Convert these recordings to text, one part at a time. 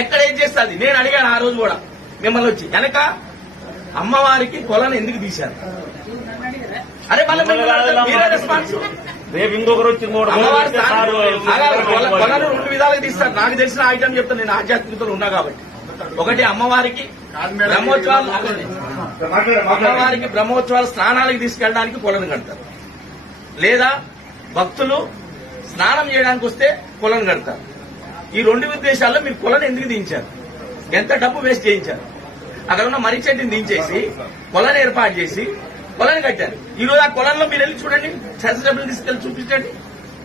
ఎక్కడ ఏం చేస్తుంది? నేను అడిగాను ఆ రోజు కూడా మిమ్మల్ని వచ్చి, వెనక అమ్మవారికి కొలను ఎందుకు తీశారు? అరే మళ్ళీ మీరే రెస్పాన్స్. రేపు ఇంకొకరు వచ్చి కొలను రెండు విధాలుగా తీస్తారు. నాకు తెలిసిన ఐటమ్ చెప్తాను, నేను ఆధ్యాత్మికతలో ఉన్నా కాబట్టి. ఒకటి అమ్మవారికి బ్రహ్మోత్సవాలు స్నానాలకు తీసుకెళ్ళడానికి కొలను కడతారు, లేదా భక్తులు స్నానం చేయడానికి వస్తే కొలను కడతారు. ఈ రెండు ఉద్దేశాల్లో మీరు కొలను ఎందుకు దించారు? ఎంత డబ్బు వేస్ట్ చేయించారు? అక్కడ ఉన్న మర్రి చెట్టుని దించేసి కొలను ఏర్పాటు చేసి కొలను కట్టారు. ఈ రోజు ఆ కొలంలో మీరు వెళ్ళి చూడండి, శాసనసభ్యులు తీసుకెళ్లి చూపించండి,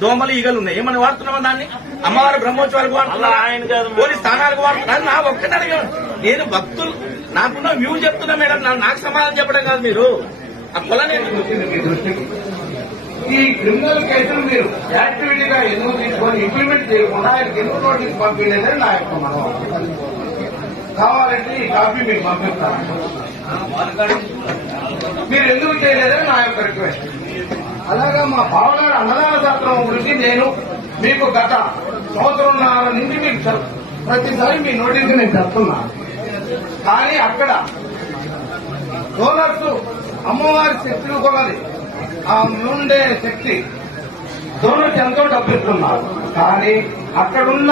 దోమలు ఈగలు ఉన్నాయి. ఏమన్నా వాడుతున్నామా దాన్ని? అమ్మవారి బ్రహ్మోత్సవాలకు వాడుతున్నారు, పోలీస్ స్థానాలకు వాడుతున్నారు. నా ఒక్కటి అడిగాను నేను, భక్తులు నాకున్న వ్యూ చెప్తున్నా మేడం, నాకు సమాధానం చెప్పడం కాదు. మీరు ఆ కొలని ఈ క్రిమినల్ కేసులు మీరు యాక్టివిటీగా ఎందుకు తీసుకొని ఇంప్లిమెంట్ చేయకుండా ఆయనకి ఎందుకు నోటీస్ పంపించలేదని నా యొక్క మనం. కావాలంటే ఈ కాపీ మీకు పంపిస్తాను, మీరు ఎందుకు చేయలేదని నా యొక్క రిక్వెస్ట్. అలాగా మా భావగారు అన్నదాన శాస్త్రం గురించి నేను మీకు గత సంవత్సరంన్నర నుంచి మీకు ప్రతిసారి మీ నోటీస్ నేను చెప్తున్నాను. కానీ అక్కడ డోనర్స్ అమ్మవారి శక్తిని కొన్నది, ఆ నుండే శక్తి డోనర్స్ ఎంతో డబ్బిస్తున్నారు. కానీ అక్కడున్న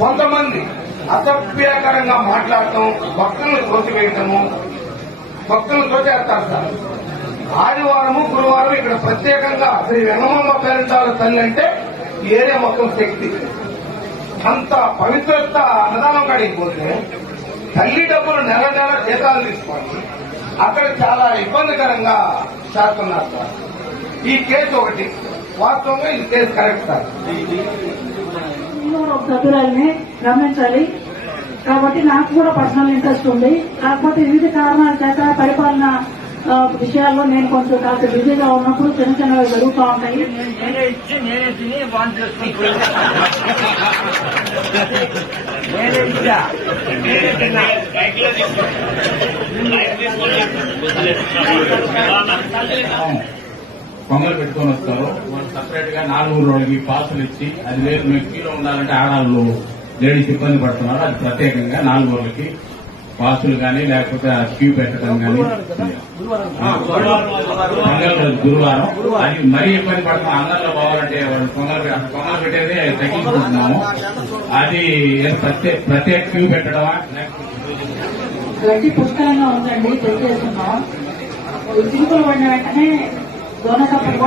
కొంతమంది అసభ్యకరంగా మాట్లాడటం, భక్తులను తోసివేయటము, భక్తులను తోచేస్తారు సార్. ఆదివారము గురువారం ఇక్కడ ప్రత్యేకంగా శ్రీ వెంగమ్మ పేరంటాల తల్లి అంటే ఏరియా మొత్తం శక్తి, అంత పవిత్రత అన్నదానం కాడికి పోతే తల్లి డబ్బులు నెల నెల జీతాలు తీసుకోండి, అక్కడ చాలా ఇబ్బందికరంగా చేస్తున్నారు సార్. ఈ కేసు ఒకటి వాస్తవంగా ఈ కేసు కరెక్ట్ సార్. సభ్యురాలని గమనించాలి కాబట్టి నాకు కూడా పర్సనల్ ఇంట్రెస్ట్ ఉంది. కాకపోతే వివిధ కారణాల చేత పరిపాలన విషయాల్లో నేను కొంచెం కాస్త బిజీగా ఉన్నప్పుడు చిన్న చిన్నవి జరుగుతూ ఉంటాయి. పొంగలు పెట్టుకొని వస్తారు, సపరేట్ గా 4 రోజులకి పాసులు ఇచ్చి, అది వేరు మేము క్యూలో ఉండాలంటే ఆడవాళ్ళు లేడీస్ ఇబ్బంది పడుతున్నారు. అది ప్రత్యేకంగా 4 రోజులకి పాసులు కానీ లేకపోతే క్యూ పెట్టడం కానీ. పొంగల్ రోజు గురువారం అది మరీ ఇబ్బంది పడుతున్నాం. అంగంలో పోవాలంటే పొంగల్ పెట్టేది తగ్గించుకుంటున్నాము. అది ప్రత్యేక క్యూ పెట్టడమా? గడ్డి పుష్కలంగా ఉందండి, తెలియజేస్తున్నాం. చిరుకులు పడిన వెంటనే దోనకప్పలు